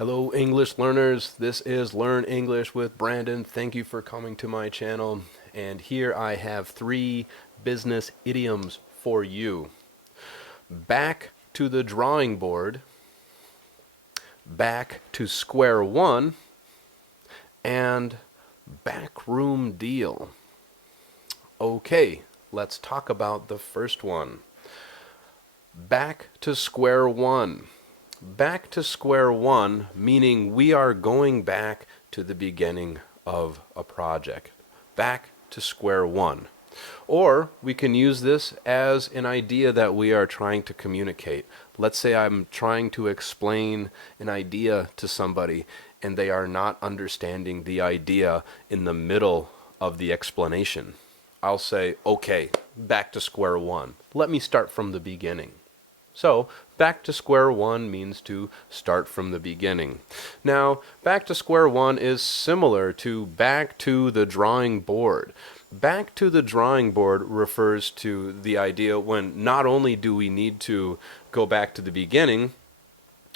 Hello, English learners. This is Learn English with Brandon. Thank you for coming to my channel. And here I have 3 business idioms for you. Back to the drawing board, back to square one, and backroom deal. Okay, let's talk about the first one. Back to square one. Back to square one, meaning we are going back to the beginning of a project. Back to square one. Or we can use this as an idea that we are trying to communicate. Let's say I'm trying to explain an idea to somebody and they are not understanding the idea in the middle of the explanation. I'll say, okay, back to square one. Let me start from the beginning. So, back to square one means to start from the beginning. Now, back to square one is similar to back to the drawing board. Back to the drawing board refers to the idea when not only do we need to go back to the beginning,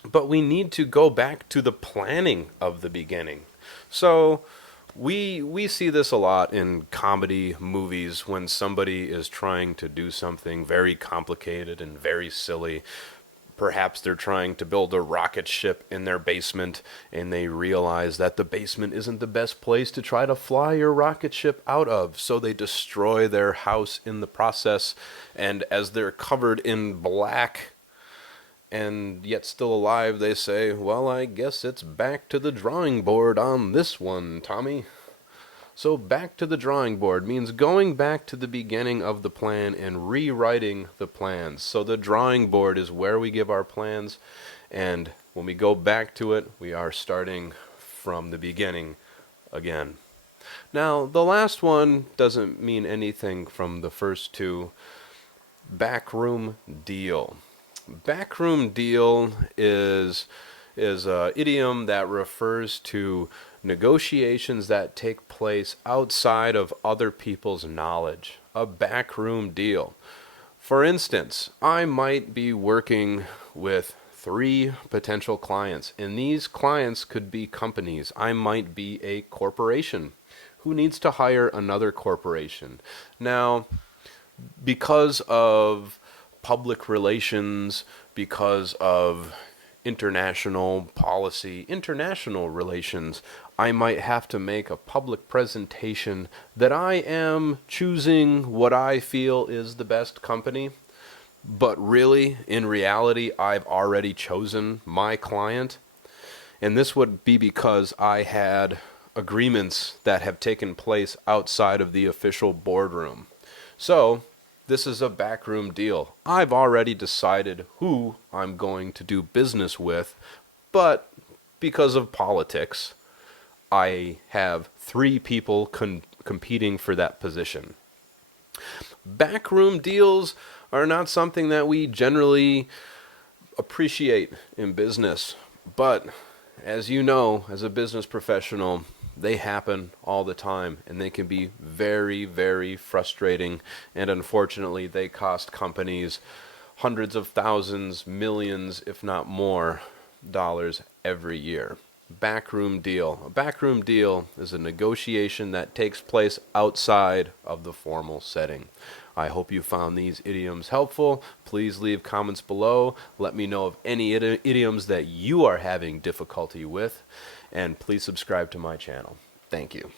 but we need to go back to the planning of the beginning. So, we see this a lot in comedy movies when somebody is trying to do something very complicated and very silly. Perhaps they're trying to build a rocket ship in their basement and they realize that the basement isn't the best place to try to fly your rocket ship out of, so they destroy their house in the process, and as they're covered in black and yet still alive, they say, well, I guess it's back to the drawing board on this one, Tommy. So back to the drawing board means going back to the beginning of the plan and rewriting the plans. So the drawing board is where we give our plans, and when we go back to it, we are starting from the beginning again. Now, the last one doesn't mean anything from the first two. Backroom deal. Backroom deal is an idiom that refers to negotiations that take place outside of other people's knowledge. A backroom deal. For instance, I might be working with 3 potential clients, and these clients could be companies. I might be a corporation who needs to hire another corporation. Now, because of public relations, because of international policy, international relations, I might have to make a public presentation that I am choosing what I feel is the best company, but really, in reality, I've already chosen my client. And this would be because I had agreements that have taken place outside of the official boardroom. So, this is a backroom deal. I've already decided who I'm going to do business with, but because of politics, I have 3 people competing for that position. Backroom deals are not something that we generally appreciate in business, but as you know, as a business professional, they happen all the time, and they can be very, very frustrating, and unfortunately they cost companies hundreds of thousands, millions, if not more, dollars every year. Backroom deal. A backroom deal is a negotiation that takes place outside of the formal setting. I hope you found these idioms helpful. Please leave comments below. Let me know of any idioms that you are having difficulty with. And please subscribe to my channel. Thank you.